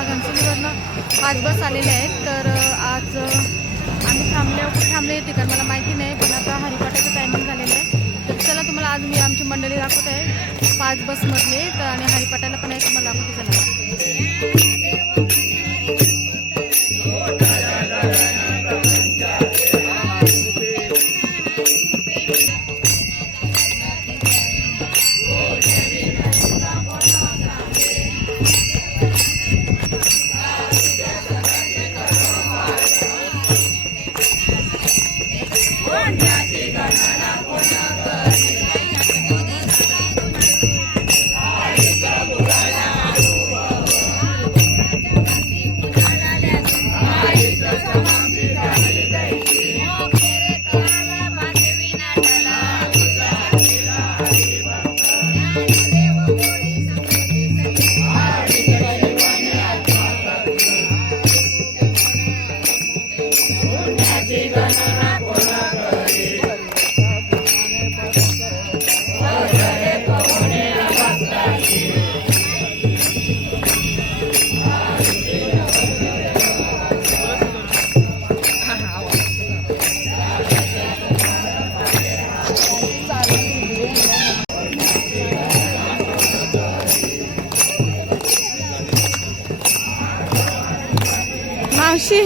आता घनसोलीवरनं 5 बस आलेल्या आहेत. तर आज आम्ही थांबले हे ठिकाण मला माहिती नाही, पण आता हरिपाठाचं टायमिंग झालेलं आहे. तर चला तुम्हाला आज मी आमची मंडळी दाखवत आहे 5 बसमधले. तर आणि हरिपाठाला पण आहे तुम्हाला दाखवते. चला मावशी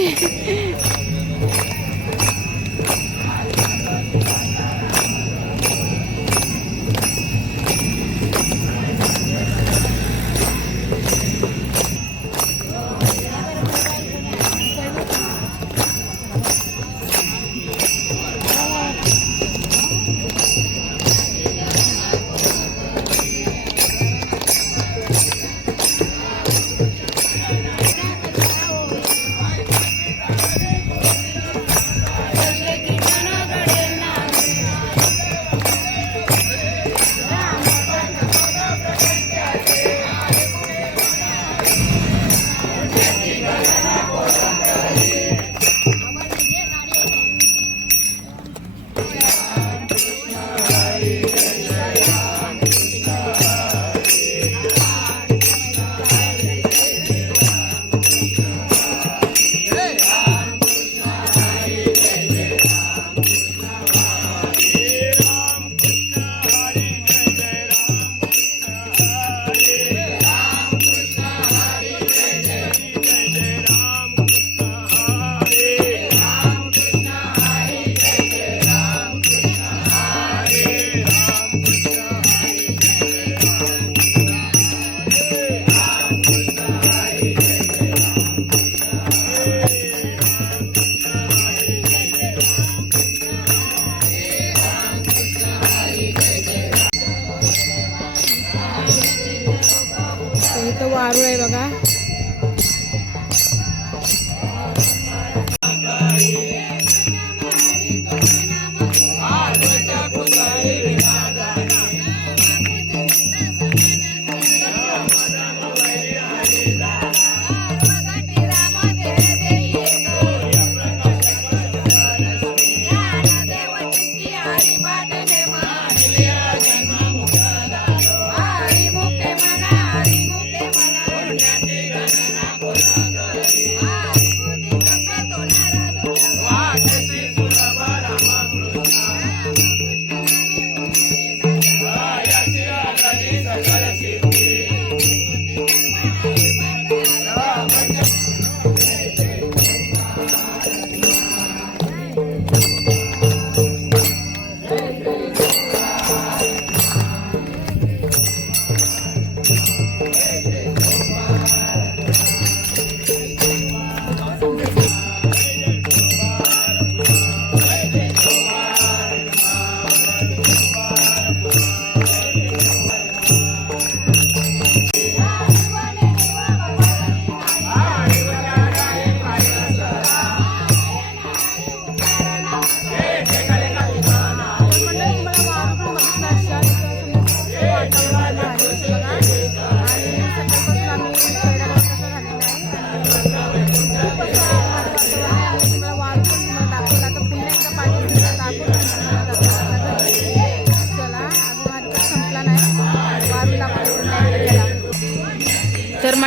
इथं वारूळ आहे बघा.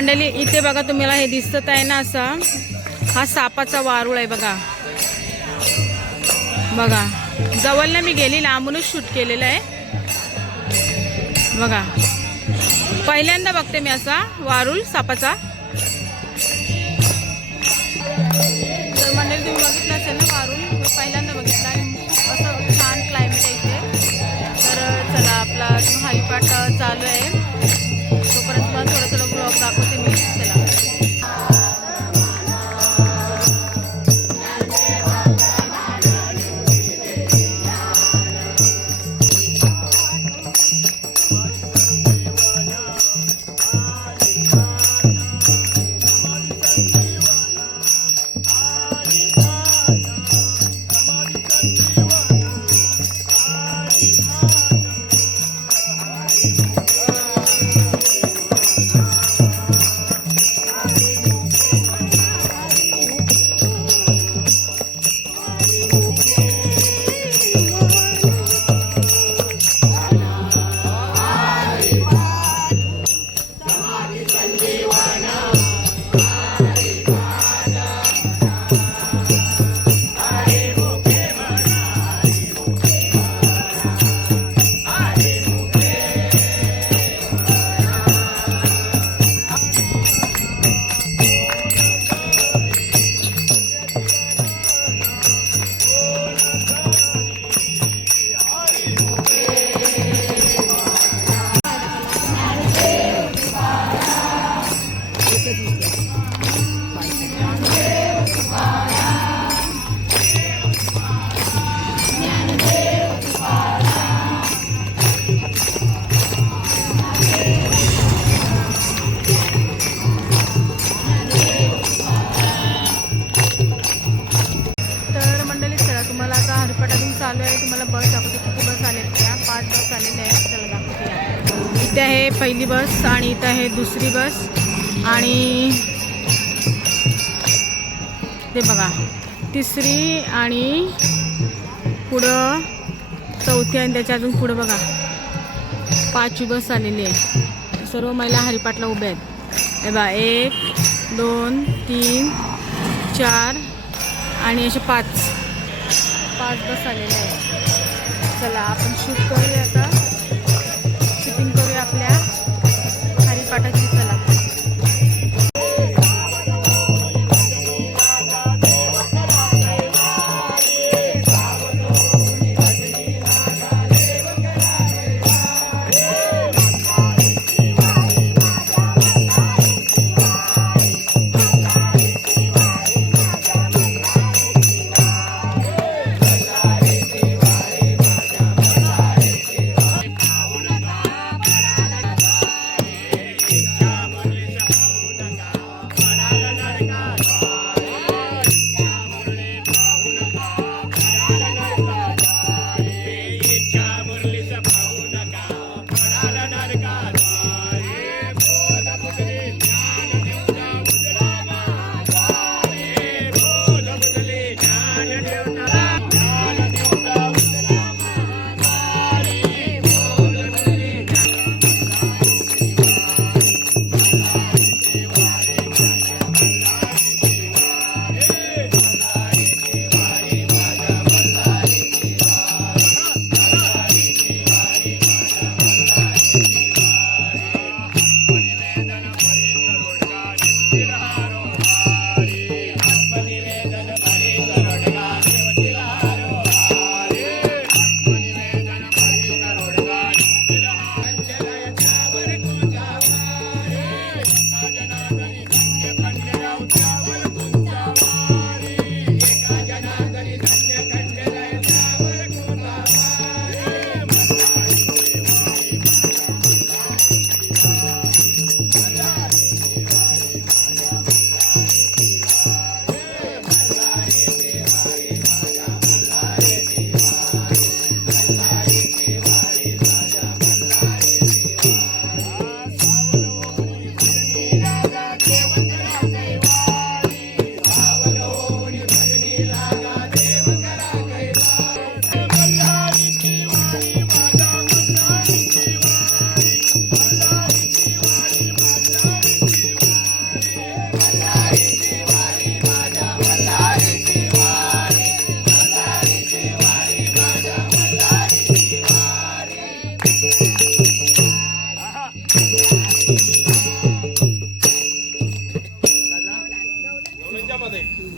मंडळी इथे बघा तुम्हाला हे दिसत आहे ना, असा हा सापाचा वारूळ आहे बघा. बघा जवळला मी गेली, लांबूनच शूट केलेलं आहे बघा. पहिल्यांदा बघते मी असा वारूळ सापाचा. तर मंडळी तुम्ही बघितलं असेल ना वारूळ, पहिल्यांदा बघितला आणि असं छान क्लायमेट आहे इथे. तर चला आपला हरिपाठ चालू आहे, तोपर्यंत तुम्हाला थोडं थोडं ब्लॉग दाखवते मी. चला चालू आहे. तुम्हाला बस दाखवते, किती बस आले त्या. 5 बस आलेल्या आहेत. चला दाखवते. इथे आहे पहिली बस आणि इथं आहे दुसरी बस आणि ते बघा तिसरी आणि पुढं चौथी आणि त्याच्या अजून पुढं बघा 5वी बस आलेली आहे. सर्व महिला हरिपाठला उभ्या आहेत. हे बघा 1 2 3 4 आणि असे 5 बस आलेले आहेत. चला आपण शूट करूया आता, शूटिंग करूया आपल्या हरिपाठाची. चला मध्ये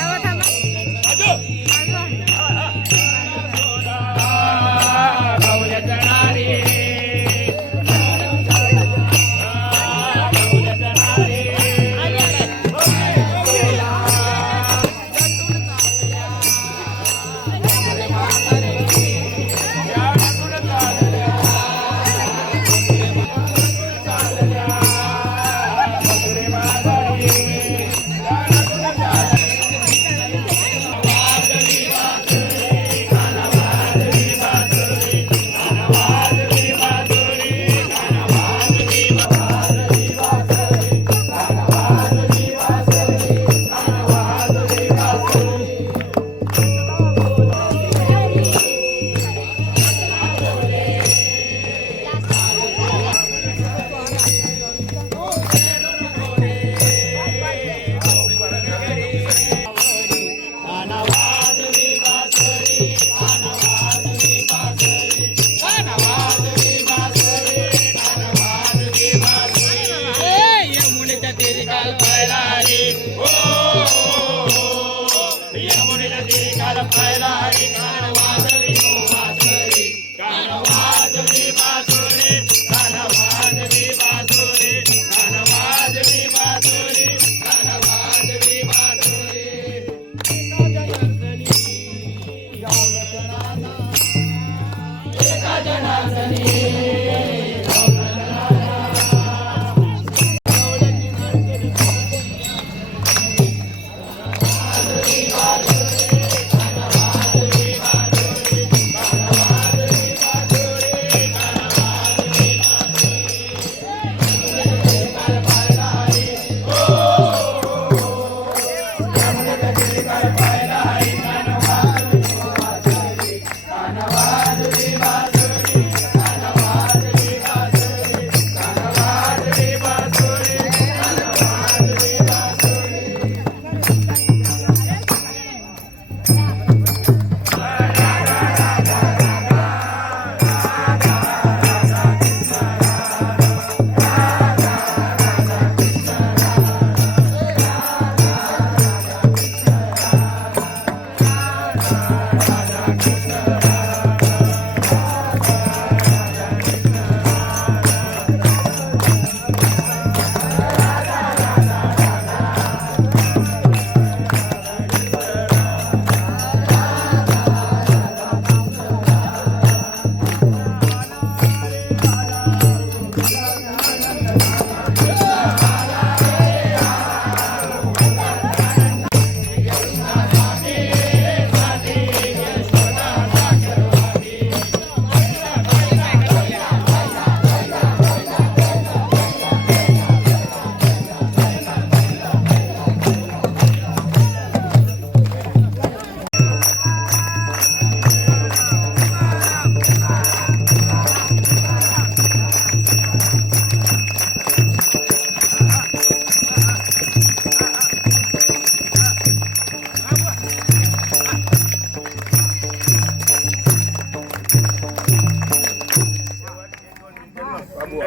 थांबा, थांबा. या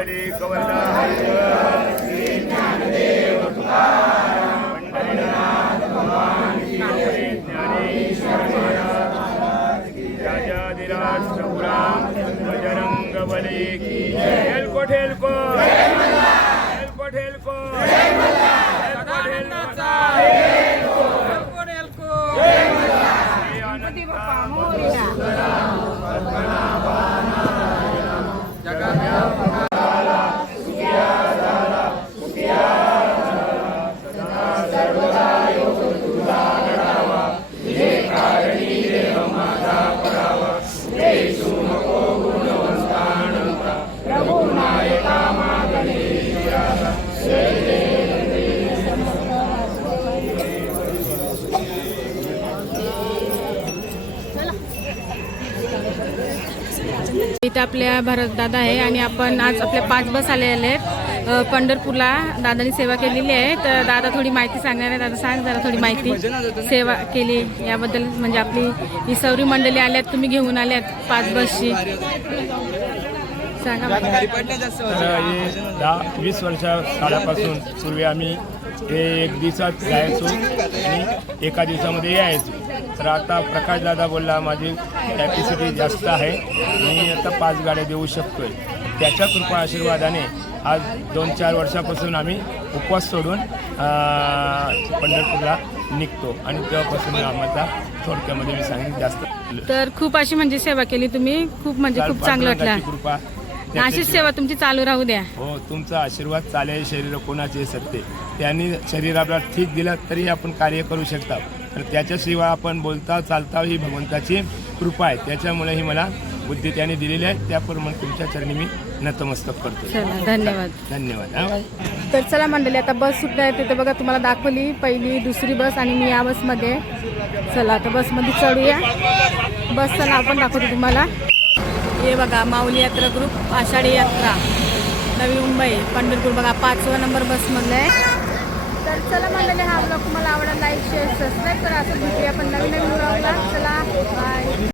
मंडळी कवरदा हरिहर श्री ज्ञानदेव तुकाराम पंढरीनाथ भगवान की जय ज्ञानेश्वर महाराज की राजाधिराज प्रभुराम बजरंग बली की जय हेलको ठेलको हेलको ठेलको इथे आपल्या भरत दादा आहे आणि आपण आज आपल्या 5 बस आलेले आहेत पंढरपूरला. दादानी सेवा केलेली आहे, तर दादा थोडी माहिती सांगणार आहे. दादा सांग जरा थोडी माहिती, सेवा केली याबद्दल. म्हणजे आपली ही सौरी मंडळी आल्यात, तुम्ही घेऊन आल्यात 5 बसची, सांगा. 10-20 वर्षा काळापासून पूर्वी आम्ही एक दिवसात जायचो आणि एका दिवसामध्ये यायचो. तर आता प्रकाश दादा बोलला माझी कॅपॅसिटी जास्त आहे, मी आता 5 गाड्या देऊ शकतोय. त्याच्या कृपा आशीर्वादाने आज 2-4 वर्षापासून आम्ही उपवास सोडून पंढरपूरला निघतो आणि तेव्हापासून आम्हाला थोडक्यामध्ये मी सांगेन जास्त. तर खूप अशी म्हणजे सेवा केली तुम्ही, खूप म्हणजे खूप चांगलं वाटलं. कृपा अशीच सेवा तुमची चालू राहू द्या. हो, तुमचा आशीर्वाद चालेल. शरीर कोणाचे सत्ते त्यांनी शरीराला ठीक दिलं तरी आपण कार्य करू शकता. तर त्याच्याशिवाय आपण बोलता चालता ही भगवंताची कृपा आहे. त्याच्यामुळे ही मला बुद्धी त्याने दिलेली आहे. त्याप्रमाणे तुमच्या चरणी मी नतमस्तक करतो. चला, धन्यवाद. धन्यवाद. हा बाई. तर चला मंडळी, आता बस सुटल्या आहे तिथे बघा, तुम्हाला दाखवली पहिली, दुसरी बस आणि मी या बसमध्ये. चला आता बसमध्ये चढूया. बसचं नाव पण दाखवतो तुम्हाला. हे बघा, माऊली यात्रा ग्रुप आषाढी यात्रा नवी मुंबई पंढरपूर बघा, 5वा नंबर बसमधला आहे. तर चला मंडळी, हा ब्लॉग तुम्हाला आवडला, लाईक शेअर सबस्क्राईब करा. असं भेटूया आपण नवीन व्लॉगला. चला बाय.